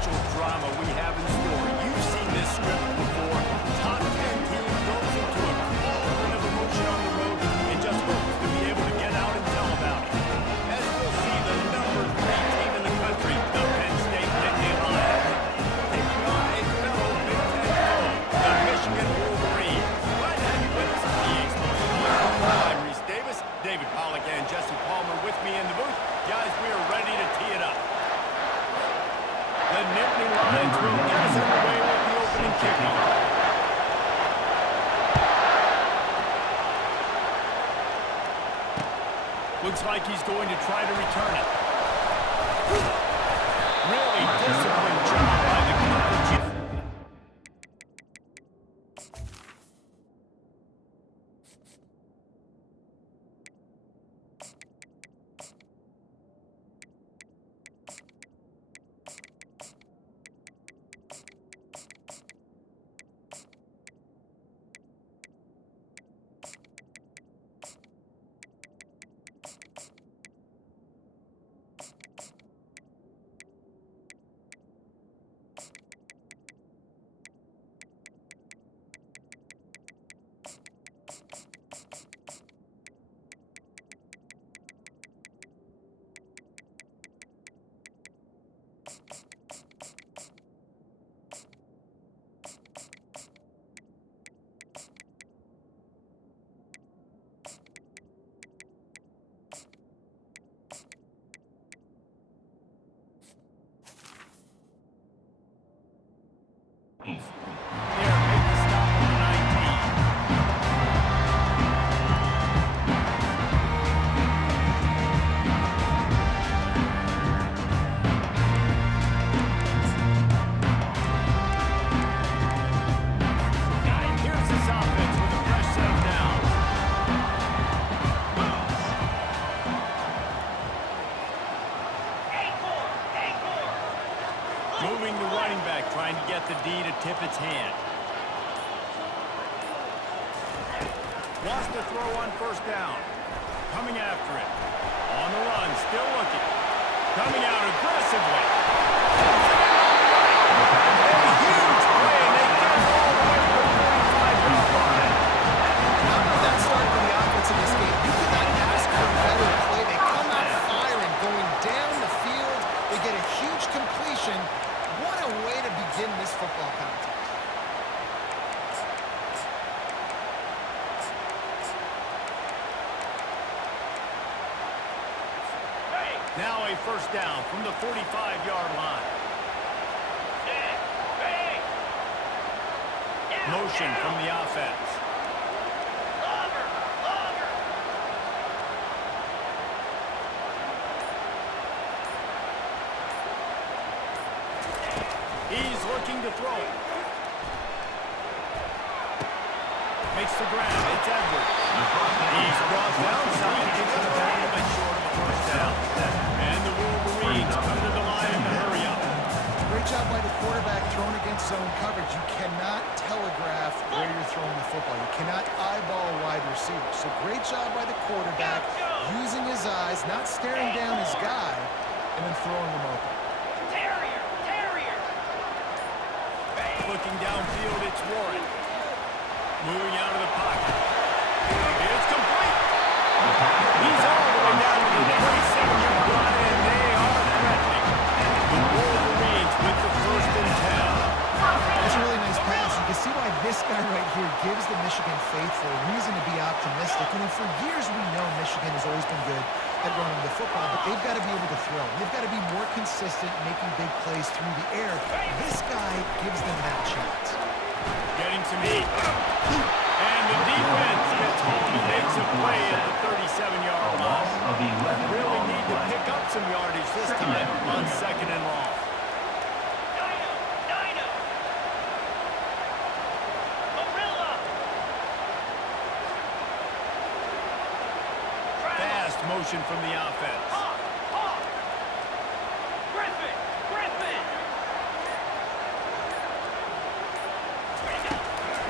potential drama we have in store. You've seen this script before. Top 10 team goes into a cauldron of emotion on the road and just hopes to be able to get out and tell about it. As we'll see, the number 3 team in the country, the Penn State Nittany Lions, taking on a fellow Big Ten foe, the Michigan Wolverines. Glad to have you with us on the East Coast. I'm Reese Davis, David Pollack and Jesse Palmer with me in the booth. Guys, we are ready to tee it up. The Nittany Lions will get us underway with the opening kickoff. Looks like he's going to try to return it. Really disciplined job by the coverage. Moving the running back, trying to get the D to tip its hand. Wants to throw on first down. Coming after it. On the run, still looking. Coming out aggressively. A huge play, and they get it all the way to the 45-yard line. How about that start for the offense in this game? You could not ask for a better play. They come out firing, going down the field. They get a huge completion. What a way to begin this football contest. Now a first down from the 45-yard line. Motion from the offense. He's looking to throw it. Makes the grab. It's Edwards. He's brought downside. It's a little bit short of a first down. And the Wolverines come to the line to hurry up. Great job by the quarterback throwing against zone coverage. You cannot telegraph where you're throwing the football. You cannot eyeball a wide receiver. So great job by the quarterback using his eyes, not staring down his guy, and then throwing him open. Looking downfield, it's Warren. Moving out of the pocket. It's complete. He's all the way down to the 27-yard line, and they are threatening. The Wolverines with the 1st and 10. That's a really nice pass. You can see why this guy right here gives the Michigan faithful a reason to be optimistic. You know, for years we know Michigan has always been good at running the football, but they've got to be able to throw. They've got to be more consistent, making big plays through the air. This guy gives them that chance. Getting some heat. And the defense gets home and makes a play at the 37-yard line. Really need to pick up some yardage this time on 2nd and long. Fast motion from the offense.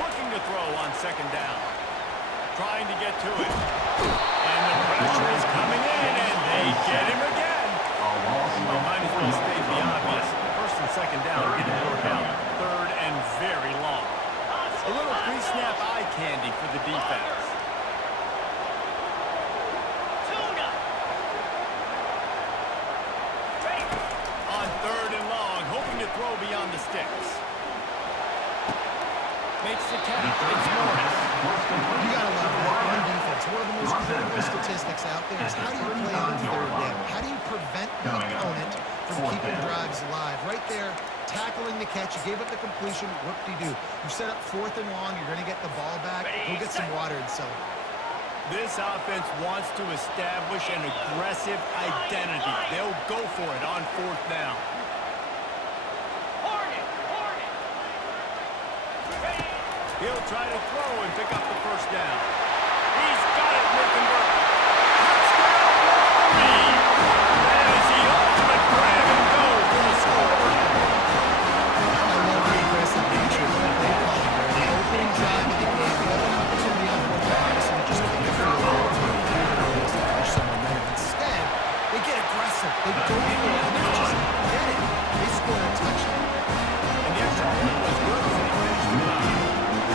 Looking to throw on 2nd down. Trying to get to it. And the pressure is coming in, and they get him again. Well, might as well state the obvious. 1st and 2nd on the sticks. Makes the catch. It's Morris. You gotta love that. On defense, one of the most critical statistics out there is how do you play on third down? How do you prevent the opponent from keeping drives alive? Right there, tackling the catch. You gave up the completion. Whoop-de-doo. You set up 4th and long. You're going to get the ball back. Go get some water and celebrate. This offense wants to establish an aggressive identity. They'll go for it on 4th down. He'll try to throw and pick up the first down. He's got it, Wickenburg. Touchdown, Wolverine! That is the ultimate grab and go for the score. I love the aggressive nature of what they call it. The opening drive of the game, the other opportunity on 4th down is to just kick a field goal to establish some momentum. Instead, they get aggressive. They go for it, and they just get it. They score a touchdown. And the extra point was good as they finished the game.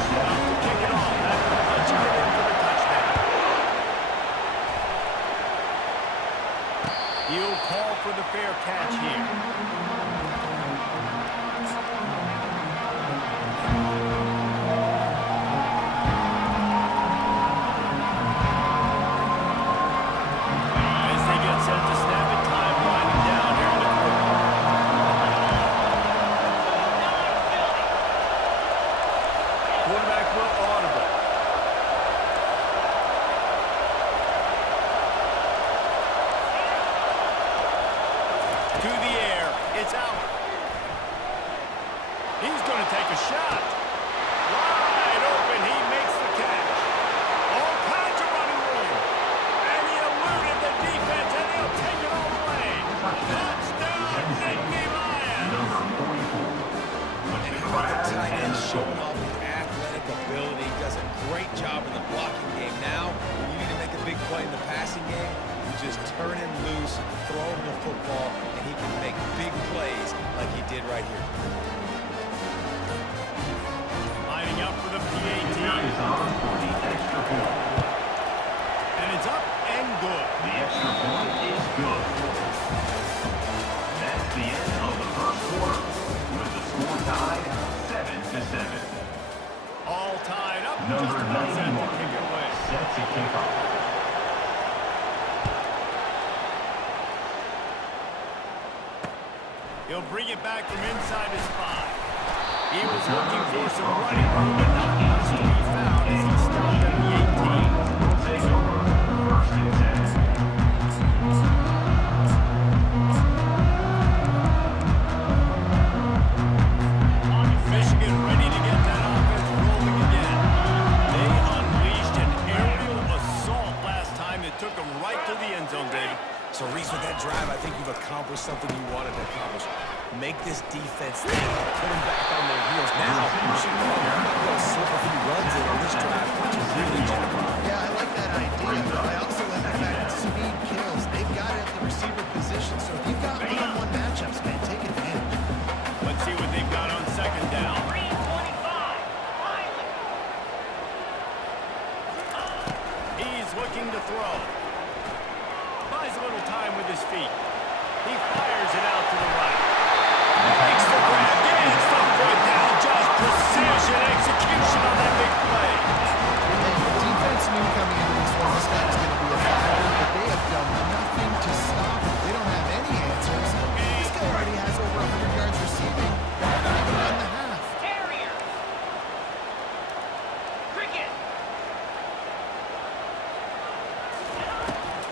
To kick it off after punching it in for the touchdown. He'll call for the fair catch here. As they get set to snap it, time winding down here in the quarter. Quarterback will audible. To the air. It's out. He's going to take a shot. Wide open. He makes the catch. All kinds of running room. And he eluded the defense, and he'll take it all the way. Touchdown, Nittany Lions. And how about the tight end showing off his athletic ability? Does a great job in the blocking game. Now, when you need to make a big play in the passing game, you just turn him loose, throw him the football, and he can make big plays like he did right here. Lining up for the PAT. And it's up and good. The extra point is good. That's the end of the first quarter, with the score tied 7-7. All tied up. Number Just about set to 91 kick it away. set to kick off. He'll bring it back from inside his 5. He was looking for some running room, but not much to be found as he stopped at the 18. Will take over 1st and 10. Michigan ready to get that offense rolling again. They unleashed an aerial assault last time that took them right to the end zone, David. So, Reese, with that drive, I think you've accomplished something you wanted to accomplish. Make this defense think, put them back on their heels. Now, you should know they're not going to slip a few runs in on this drive, which is really generous. Yeah, I like that idea, but I also like the fact that speed kills. They've got it at the receiver position, so if you've got one-on-one matchups, man, take advantage. Let's see what they've got on 2nd down. He's looking to throw. Buys a little time with his feet. He fires it out to the right. Makes the grab. Gets the foot down. Just precision execution on that big play. The defense knew coming into this one, this guy was going to be a factor, but they have done nothing to stop him. They don't have any answers. This guy already has over 100 yards receiving. They haven't even done the half.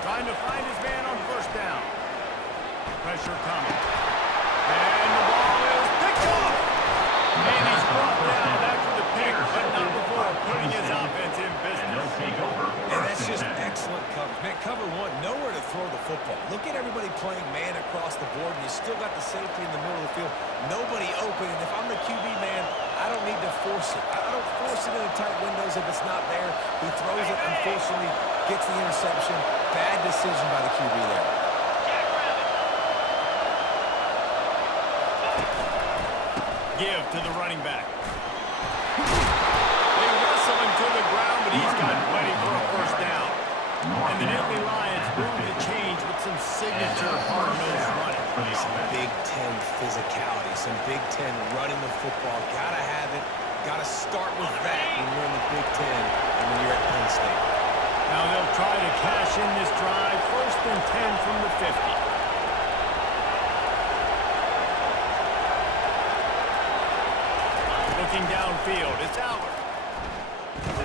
Trying to find his man on 1st down. Pressure coming. And the ball is picked off. And he's brought down after the pick, but not before putting his offense in And business. they'll take over And that's 1st just and 10. excellent coverage. Man, cover 1, nowhere to throw the football. Look at everybody playing man across the board, and you still got the safety in the middle of the field. Nobody open, and if I'm the QB man, I don't need to force it. I don't force it into tight windows if it's not there. He throws it, unfortunately, gets the interception. Bad decision by the QB there. Give to the running back. They wrestle him to the ground, but he's got plenty for a 1st down. And the Nittany Lions move the change with some signature hard-nosed running. Some Big Ten physicality, some Big Ten running the football. Gotta have it. Gotta start with that when you're in the Big Ten and when you're at Penn State. Now they'll try to cash in this drive. 1st and 10 from the 50. Looking downfield, it's Allard.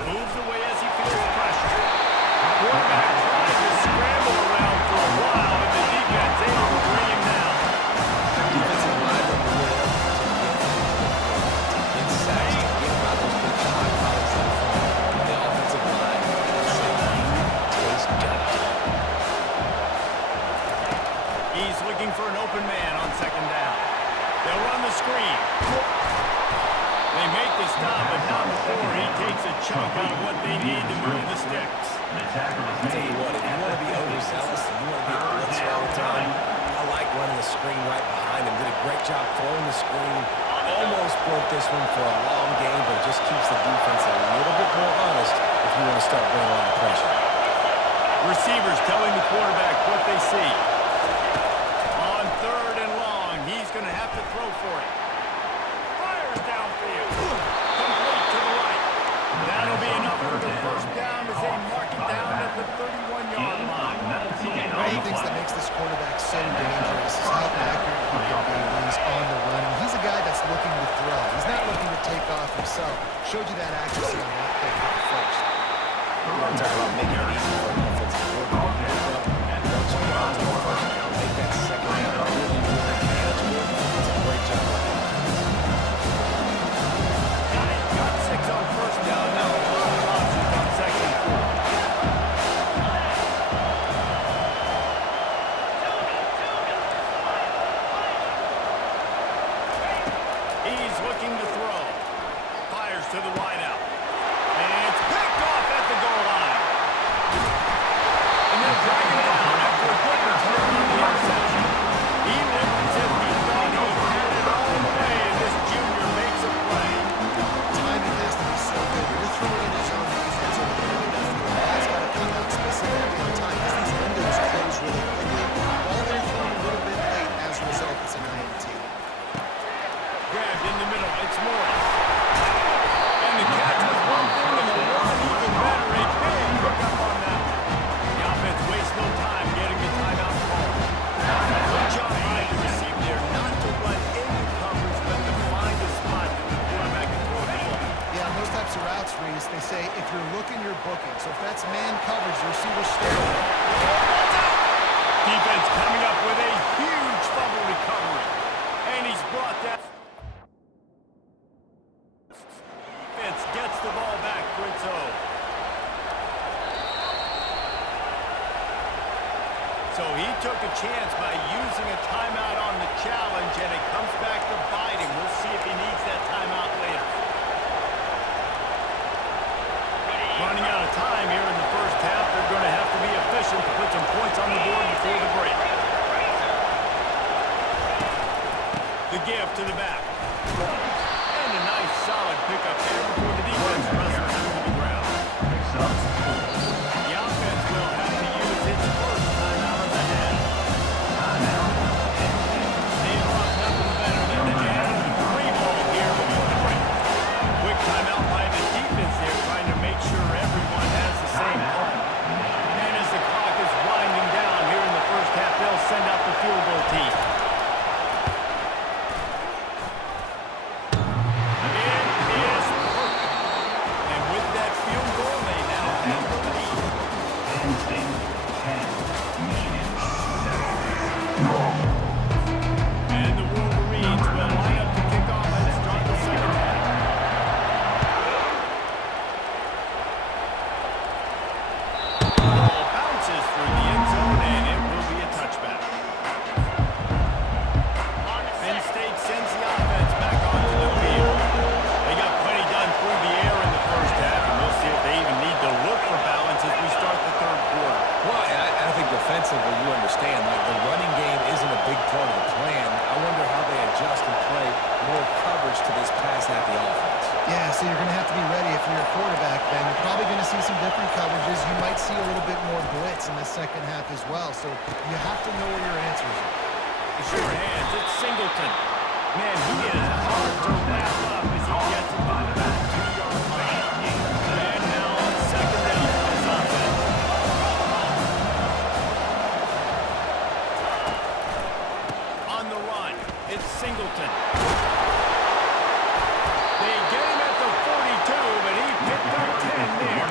Moves away as he feels pressure. Quarterback trying to scramble around for a while, and the defense able to bring him down. Defensive lineman will to get sacks, to get by those big high bodies in front. And the offensive line can say, taste dirt. He's looking for an open man on 2nd down. They'll run the screen. They make the stop, but not before he takes a chunk out of what they need to move the sticks. I'll tell you what, if you want to be overzealous and you want to be a blitzer all the time, I like running the screen right behind him. Did a great job throwing the screen. Almost broke this one for a long game, but it just keeps the defense a little bit more honest if you want to start bringing a lot of pressure. Receivers telling the quarterback what they see. On 3rd and long, he's going to have to throw for it. Fires downfield. Complete to the right. That'll be enough for the 1st down as they mark it down at the 31-yard line. One of the things that makes this quarterback so dangerous is how accurate he can be when he's on the run. And he's a guy that's looking to throw. He's not looking to take off himself. Showed you that accuracy on that pick with the 1st. We want to talk about making it easy for an offensive coordinator. Once you get onto the 1st down, make that 2nd down really, really manageable. It's a great job by the offense. Got 6 on 1st down. Now a lot of options on 2nd and 4. He's looking to throw. Fires to the wideout. And it's picked off at the goal line. And they'll drag him down after a good return on the interception. He looked as if he thought he had it all the way, and this junior makes a play. Timing has to be so good. You're throwing in his own defense over the middle of the field. Guys got to come out specifically on time because these windows close really quickly. Ball they're throwing a little bit late. As a result, it's an INT. Grabbed in the middle, it's Morris. And the catch was one thing and the run even better. A big pickup on that one. The offense wastes no time getting the timeout call. Good job by the receiver there, not to run into coverage, but to find a spot that the quarterback can throw the ball. Yeah, on those types of routes, Reese, they say if you're looking, you're booking. So if that's man coverage, the receiver's still. Defense coming up with a huge fumble recovery. And he's brought that. Defense gets the ball back, Fritzo. So he took a chance by using a timeout on the challenge, and it comes back to bite him. We'll see if he needs that timeout later. Running out of time here in the 1st half. They're going to have to be efficient to put some points on the board before the break. The give to the back. And a nice solid pickup there before the defense wrestles him to the ground. The offense will have to use its 1st timeout of the half. They've lost nothing better than to add a 3-ball here before the break. Quick timeout by the defense there, trying to make sure everyone has the same play. And as the clock is winding down here in the 1st half, they'll send out the field goal team. part of the plan. I wonder how they adjust and play more coverage to this pass-happy offense. Yeah, so you're going to have to be ready if you're a quarterback, then. You're probably going to see some different coverages. You might see a little bit more blitz in the second half as well. So you have to know where your answers are. Sure hands, it's Singleton. Man, he is hard to wrap up as he gets it by the 2-yard line. And now on second down for his offense. On the run, it's Singleton. They get him at the 42, but he picked up 10 there.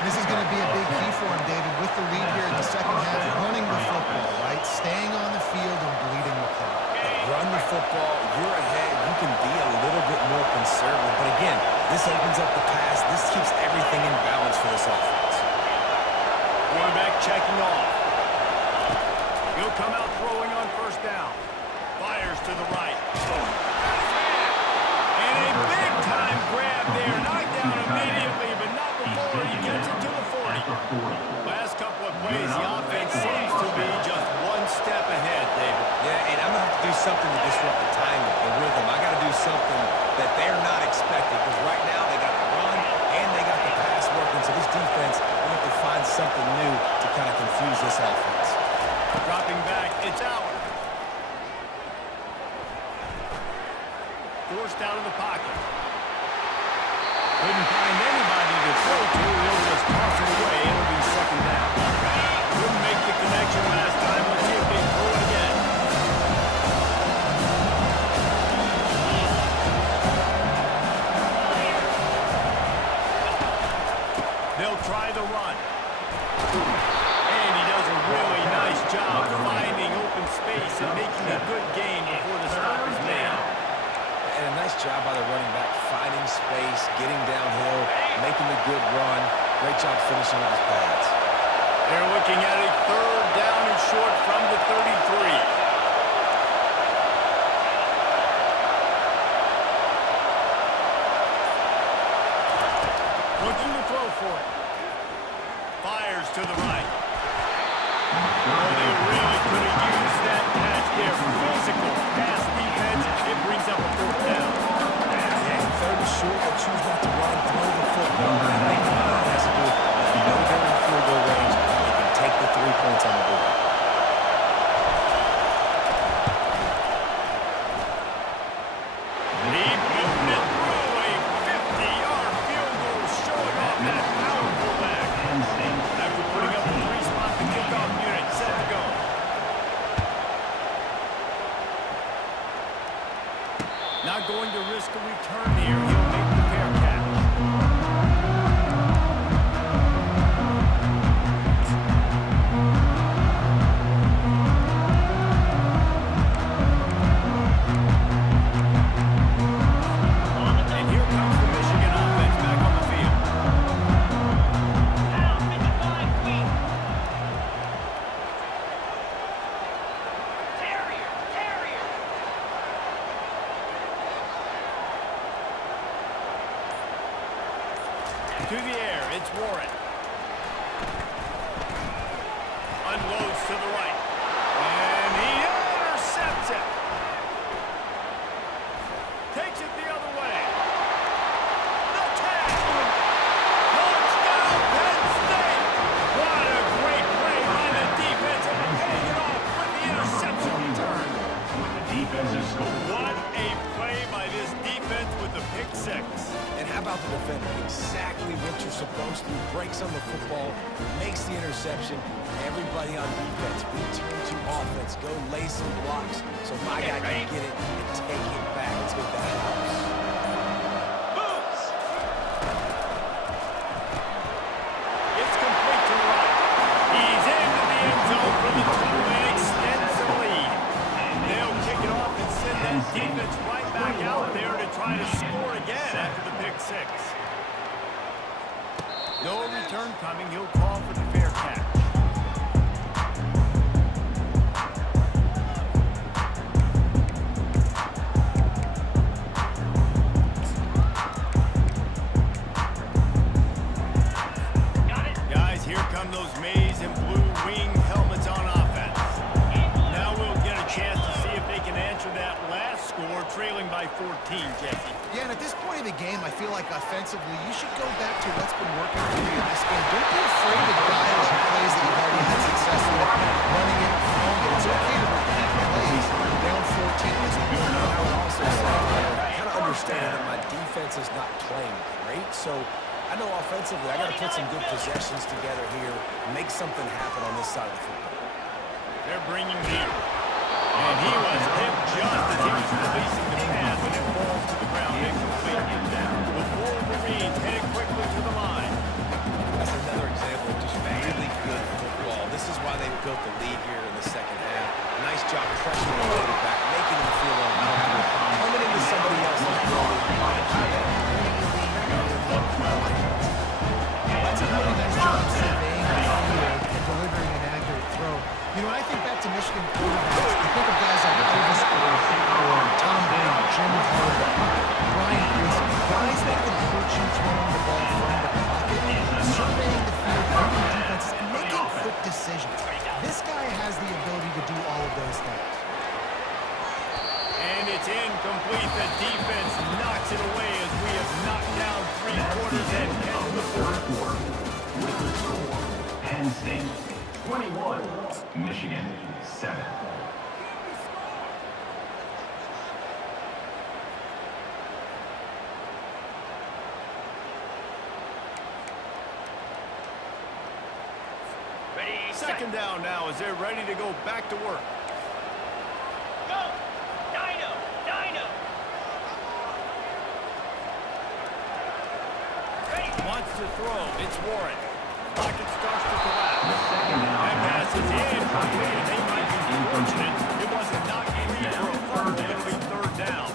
This is going to be a big key for him, David, with the lead here in the second half, running the football, right? Staying on the field and bleeding the clock. Run the football, you're ahead, you can be a little bit more conservative. But again, this opens up the pass. This keeps everything in balance for this offense. Quarterback checking off. He'll come out throwing on first down. Fires to the right. And a big-time grab there. Knocked down immediately, but not before he gets it to the 40. Last couple of plays, the offense seems to be just one step ahead, David. Yeah, and I'm going to have to do something to disrupt the timing, the rhythm. I got to do something that they're not expecting, because right now they got the run and they got the pass working. So this defense will have to find something new to kind of confuse this offense. Dropping back, it's out. Forced out of the pocket. Couldn't find anybody to throw to. He'll just toss it away. It'll be second down. Couldn't make the connection last time. Let's see if they throw it again. They'll try the run. And he does a really nice job finding open space and making a good gain before the stop is made. And a nice job by the running back, finding space, getting downhill, making a good run. Great job finishing with his pads. They're looking at a third down and short from the 33. Looking to throw for it. Fires to the right. Oh, they really could have used that catch there. Physical pass defense. It brings up a fourth down. Yeah, third and short, they choose not to run, throw the football. I think that has to do with, they're in field goal range. They can take the 3 points on the board. Deep moving it through a 50-yard field goal, showing off that powerful leg. After putting up a 3-spot, the kickoff unit set to go. Not going to risk a return here. He'll make the fair catch. And here comes the Michigan offense back on the field. To the air, it's Warren. Unloads to the right. And he intercepts it. Takes it the other way. The tag. Touchdown, Penn State. What a great play by the defense, and paying it off with the interception return. With the defensive score. What a play by this defense with the pick six. And how about the defender? Exactly what you're supposed to. Breaks on the football, makes the interception. Everybody on defense, return to offense. Go lay some blocks so my guy can get it and take it back to the house. It's complete to the right. He's into the end zone for the 2 and extends the lead. They'll kick it off and send that defense right back out there to try to score again after the pick six. No return coming. He'll call for the fair catch. Guys, here come those maize and blue wing helmets on offense. Now we'll get a chance to see if they can answer that last score trailing by 14, Jesse. Yeah, and at this point in the game, I feel like offensively, you should go back to what's been working for you in this game. Don't be afraid to dial up plays that you've already had success with, running it, throwing it. It's okay to repeat plays. They own 14 in this point. I would also say, I kind of understand that my defense is not playing great, so I know offensively I got to put some good possessions together here, make something happen on this side of the football. They're bringing heat. And he was hit just as he was releasing the pass, and it falls to the ground incomplete. The Wolverines headed quickly to the line. That's another example of just really good football. This is why they built the lead here in the second half. Nice job pressuring the quarterback, making him feel uncomfortable, coming into somebody else's building. That's a really nice job surveying the field and delivering an accurate throw. You know, I think back to Michigan quarterbacks. I think of guys like Elvis or Tom Brady, Jim Harbaugh, Brian Griese, guys that can put you throwing the ball from the pocket, surveying the field, reading defenses, and making quick decisions. This guy has the ability to do all of those things. And it's incomplete. The defense knocks it away as we have knocked down 3 quarters and head to the fourth quarter. With the score, Penn State 21, Michigan 7. Second down now as they're ready to go back to work. Go! Dino! Dino! Ready! Wants to throw. It's Warren. Pocket starts to collapse. Second down. That pass is incomplete, and they might be fortunate it wasn't knocked free for a fumble. It'll be third down.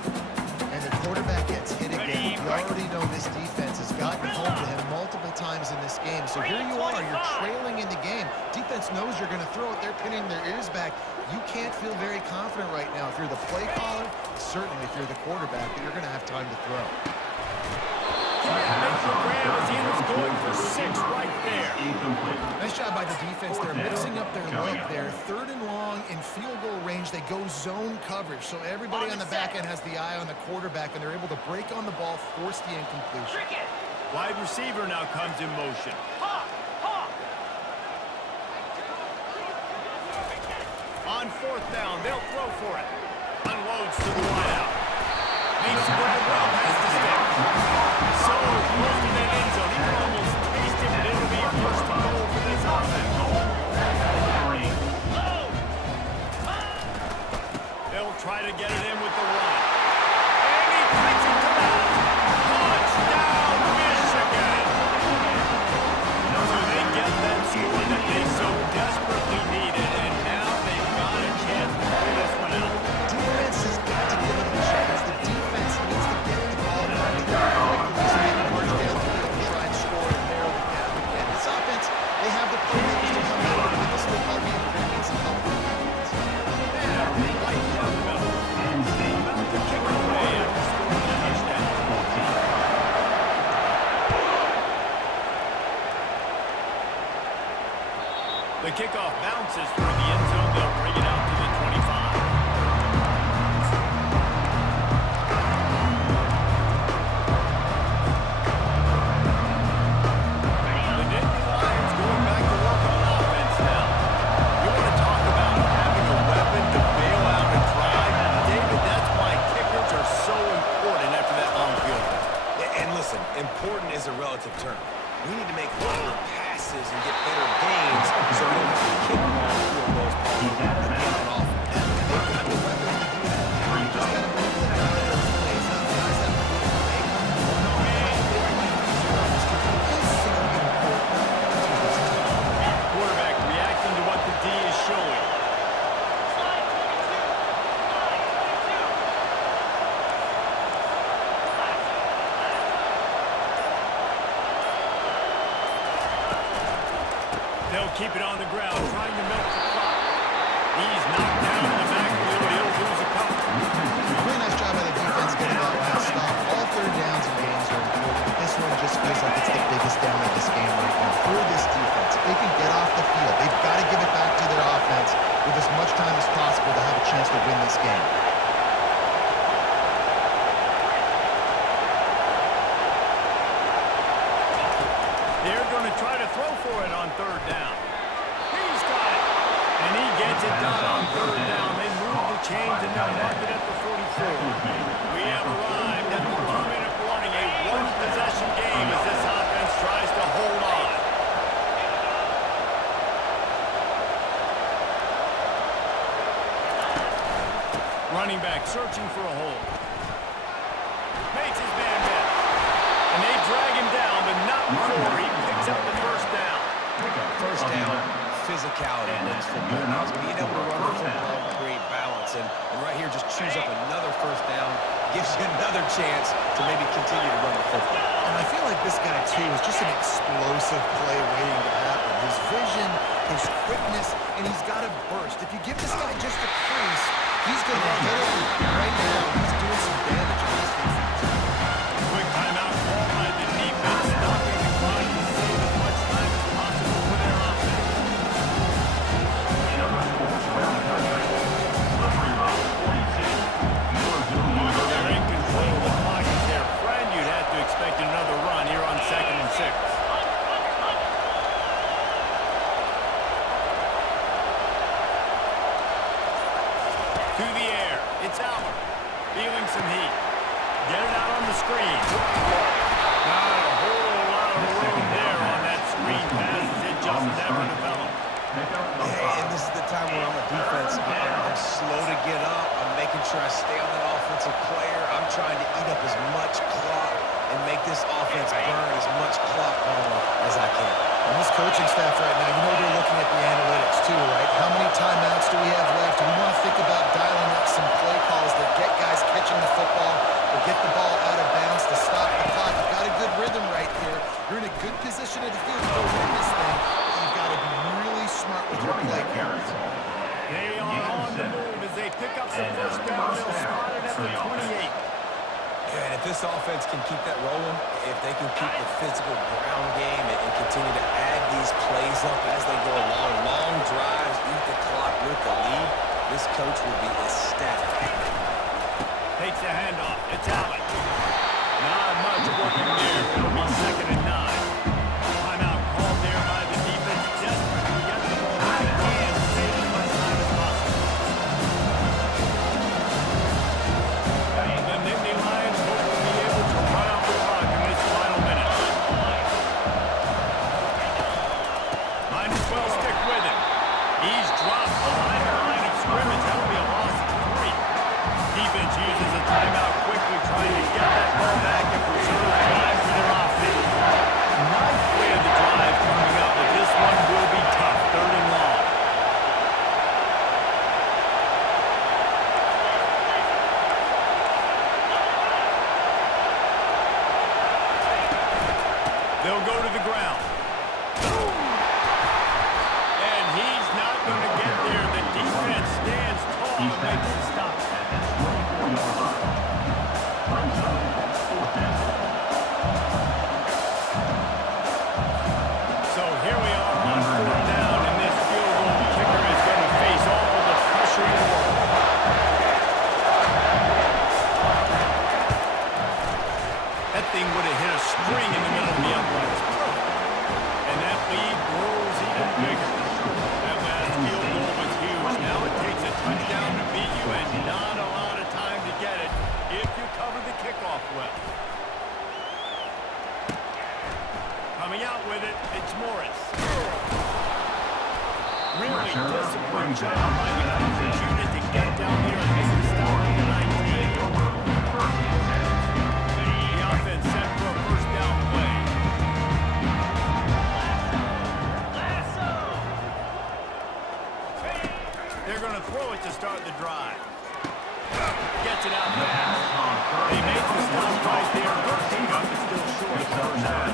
And the quarterback gets hit again. You already know this defense has gotten home to him multiple times in this game. So here you are, you're trailing in the game. Defense knows you're going to throw it. They're pinning their ears back. You can't feel very confident right now. If you're the play caller, certainly if you're the quarterback, that you're going to have time to throw. Makes the grab as he was going for 6 right there. Nice job by the defense. They're mixing up their look there. Third and long in field goal range. They go zone coverage. So everybody on the back end has the eye on the quarterback, and they're able to break on the ball, force the incompletion. Cricket! Wide receiver now comes in motion. Hawk! Hawk! On fourth down, they'll throw for it. Unloads to the wideout. Makes it work well past the sticks. So close to that end zone. He can almost taste it, but it'll be first and goal for this offense. They'll try to get it in with the run. And he takes it to the house. Touchdown, Michigan! So they get that score that they so desperately needed, and now they've got a chance to pull this one out. Defense has got to give them a chance. The defense needs to get the ball back to their quickly so they can march down the field and try and score and narrow the gap again. This offense, they have the playmakers to come out with this football game. They're going to need some help from the defense. Right down the middle. About to kick it away after scoring a touchdown. The kickoff bounces through the end zone. They'll bring it out to the 25. The Nittany Lions going back to work on offense now. You want to talk about having a weapon to bail out a drive? David, that's why kickers are so important after that long field goal. And listen, important is a relative term. We need to make longer passes and get better gains so we don't have to kick long field goals again on offense. They've got the weapons to do that. You just got to be able to dial those plays up. Guys that are able to make them. No, man, they might be zero. This is so important to the team. Quarterback reacting to what the D is showing. Slide 22! Slide 22! They'll keep it on the ground, trying to milk the clock. He's knocked down in the backfield. He'll lose a couple. Really nice job by the defense getting that last stop. All third downs and games are important, but this one just feels like it's the biggest down of this game right now. For this defense, if they can get off the field, they've got to give it back to their offense with as much time as possible to have a chance to win this game. try to throw for it on third down. He's got it. And he gets it done on third down. They move the chains and they'll mark it at the 44. We have arrived at the 2-minute warning. A one-possession game as this offense tries to hold on. Running back searching for a hole. Makes his man miss. And they drag him down, but not before he picks up the first down. First down, physicality in this football. Now, being able to run the football and create balance. And right here, just choose up another first down. Gives you another chance to maybe continue to run the football. And I feel like this guy, too, is just an explosive play waiting to happen. His vision, his quickness, and he's got a burst. If you give this guy just a crease, he's going to hit it. Right now, he's doing some damage on this defense. Quick timeout called by the defense, stopping the clock to save as much time as possible for their offense. They're in control of the clock as their friend. You'd have to expect another run here on 2nd and 6. To the air. It's Albert. Feeling some heat. Get it out on the screen. Not a whole lot of room there on that screen pass as it just never developed. Hey, and this is the time where I'm a defense. I'm slow to get up. I'm making sure I stay on that offensive player. I'm trying to eat up as much clock and make this offense burn as much clock as I can. And this coaching staff right now, you know they're looking at the analytics too, right? How many timeouts do we have left? We want to think about dialing up some play calls that get guys catching the football or get the ball out of bounds to stop the clock. You've got a good rhythm right here. You're in a good position at the field to go win this thing. You've got to be really smart with your play calls. They are on the move as they pick up the first down. They'll spot it at the 28. And if this offense can keep that rolling, if they can keep the physical ground game and continue to add these plays up as they go along, long drives, eat the clock with the lead, this coach will be ecstatic. Takes the handoff. It's Allen. Not much working there. It'll be 2nd and 9. Timeout called there by the defense. Desperate to get the ball back and save as much time as possible. The Nittany Lions hope to be able to run out the clock in this final minute. Might as well stick with him. He's dropped behind the line of scrimmage. That'll be a loss of 3. Defense uses a timeout quickly, trying to get that ball back and preserve time for their offense. Ninth play of the drive coming up, but this one will be tough. 3rd and long. They'll go to the ground. And he's not going to get there. The defense stands tall and makes the stop. So here we are on 4th down, and this field goal kicker is going to face all the pressure in the world. That thing would have hit a string in the middle of the upright. It was perfect. And that lead grows even bigger. That last field goal was huge. Now it takes a touchdown to beat you and not a lot of time to get it if you cover the kickoff well. Coming out with it, it's Morris. Really disciplined job by the coverage unit to get down here and make the stop at the 19. The offense set for a first down play. They're going to throw it to start the drive. Gets it out fast. They made the stop right there. First up is still short of the first down.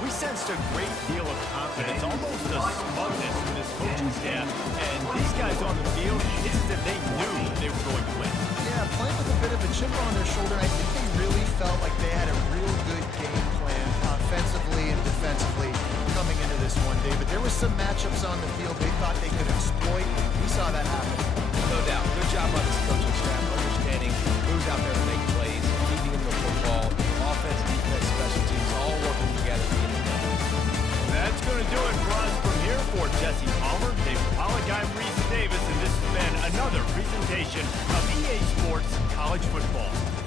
We sensed a great deal of confidence, almost a smugness in this coaching staff. And these guys on the field, it's as if they knew they were going to win. Yeah, playing with a bit of a chip on their shoulder. I think they really felt like they had a real good game plan offensively and defensively coming into this one, David. There were some matchups on the field they thought they could exploit. We saw that happen. No doubt. Good job by this coaching staff understanding who's out there to make plays, feeding them the football, going to do it for us from here. For Jesse Palmer, David Pollack, I'm Reese Davis, and this has been another presentation of EA Sports College Football.